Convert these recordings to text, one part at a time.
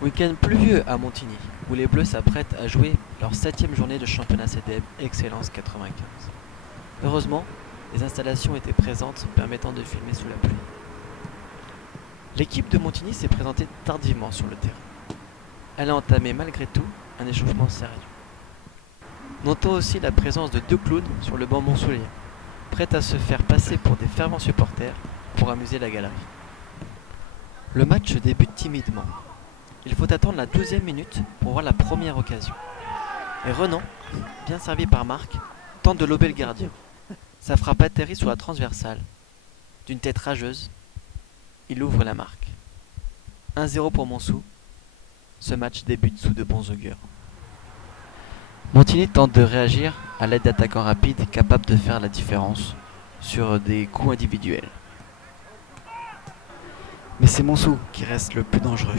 Week-end pluvieux à Montigny, où les Bleus s'apprêtent à jouer leur 7e journée de championnat CDM Excellence 95. Heureusement, les installations étaient présentes permettant de filmer sous la pluie. L'équipe de Montigny s'est présentée tardivement sur le terrain. Elle a entamé malgré tout un échauffement sérieux. Notons aussi la présence de 2 clowns sur le banc montsouléen, prêts à se faire passer pour des fervents supporters pour amuser la galerie. Le match débute timidement. Il faut attendre la 12e minute pour voir la première occasion. Et Renan, bien servi par Marc, tente de lober le gardien. Sa frappe atterrit sur la transversale. D'une tête rageuse, il ouvre la marque. 1-0 pour Montsou. Ce match débute sous de bons augures. Montigny tente de réagir à l'aide d'attaquants rapides capables de faire la différence sur des coups individuels. Mais c'est Montsou qui reste le plus dangereux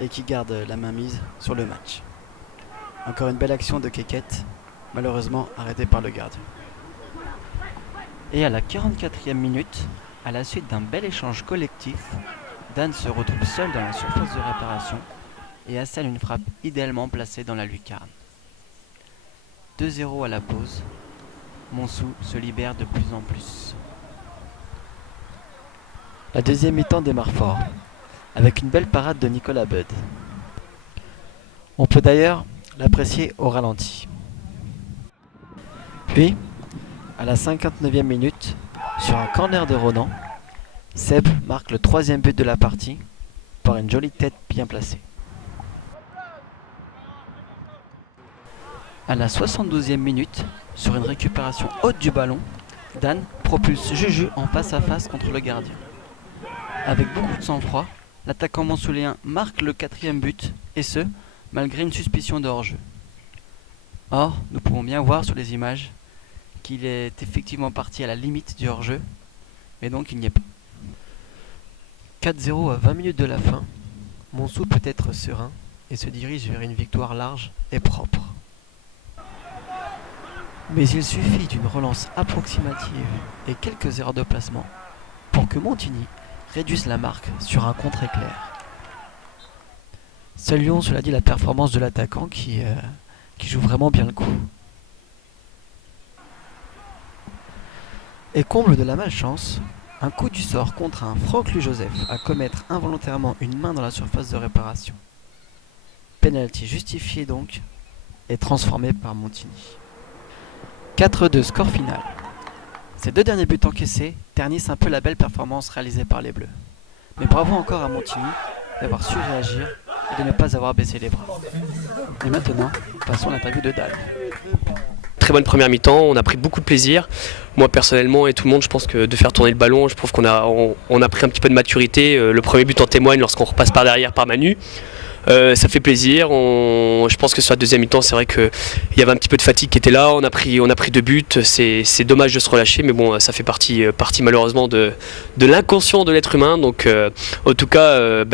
et qui garde la main mise sur le match. Encore une belle action de Kékette, malheureusement arrêtée par le gardien. Et à la 44e minute, à la suite d'un bel échange collectif, Dan se retrouve seul dans la surface de réparation et assène une frappe idéalement placée dans la lucarne. 2-0 à la pause, Montsou se libère de plus en plus. La deuxième mi-temps démarre fort, avec une belle parade de Nicolas Budd. On peut d'ailleurs l'apprécier au ralenti. Puis, à la 59e minute, sur un corner de Ronan, Seb marque le 3e but de la partie par une jolie tête bien placée. À la 72e minute, sur une récupération haute du ballon, Dan propulse Juju en face à face contre le gardien. Avec beaucoup de sang-froid, l'attaquant montsouléen marque le 4e but, et ce, malgré une suspicion de hors-jeu. Or, nous pouvons bien voir sur les images qu'il est effectivement parti à la limite du hors-jeu, mais donc il n'y est pas. 4-0 à 20 minutes de la fin, Montsou peut être serein et se dirige vers une victoire large et propre. Mais il suffit d'une relance approximative et quelques erreurs de placement pour que Montigny réduise la marque sur un contre-éclair. Saluons cela dit la performance de l'attaquant qui joue vraiment bien le coup. Et comble de la malchance, un coup du sort contraint Franck Louis Joseph à commettre involontairement une main dans la surface de réparation. Penalty justifié donc et transformé par Montigny. 4-2 score final. Ces 2 derniers buts encaissés ternissent un peu la belle performance réalisée par les Bleus. Mais bravo encore à Montigny d'avoir su réagir et de ne pas avoir baissé les bras. Et maintenant, passons à l'interview de Dan. Très bonne première mi-temps, on a pris beaucoup de plaisir. Moi personnellement et tout le monde, je pense que de faire tourner le ballon, je trouve qu'on a pris un petit peu de maturité. Le premier but en témoigne lorsqu'on repasse par derrière par Manu. Ça fait plaisir. Je pense que sur la deuxième mi-temps, c'est vrai qu'il y avait un petit peu de fatigue qui était là. On a pris 2 buts. C'est dommage de se relâcher, mais bon, ça fait partie malheureusement de l'inconscient de l'être humain. Donc, en tout cas,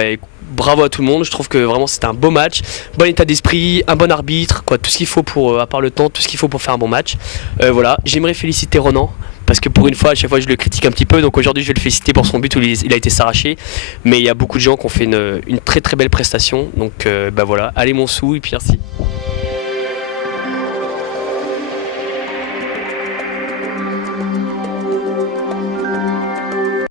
bravo à tout le monde. Je trouve que vraiment c'était un beau match, bon état d'esprit, un bon arbitre, quoi, tout ce qu'il faut pour, à part le temps, tout ce qu'il faut pour faire un bon match. Voilà, j'aimerais féliciter Ronan. Parce que pour une fois, à chaque fois je le critique un petit peu, donc aujourd'hui je vais le féliciter pour son but où il a été s'arracher. Mais il y a beaucoup de gens qui ont fait une très très belle prestation, donc voilà, allez Montsou et puis merci.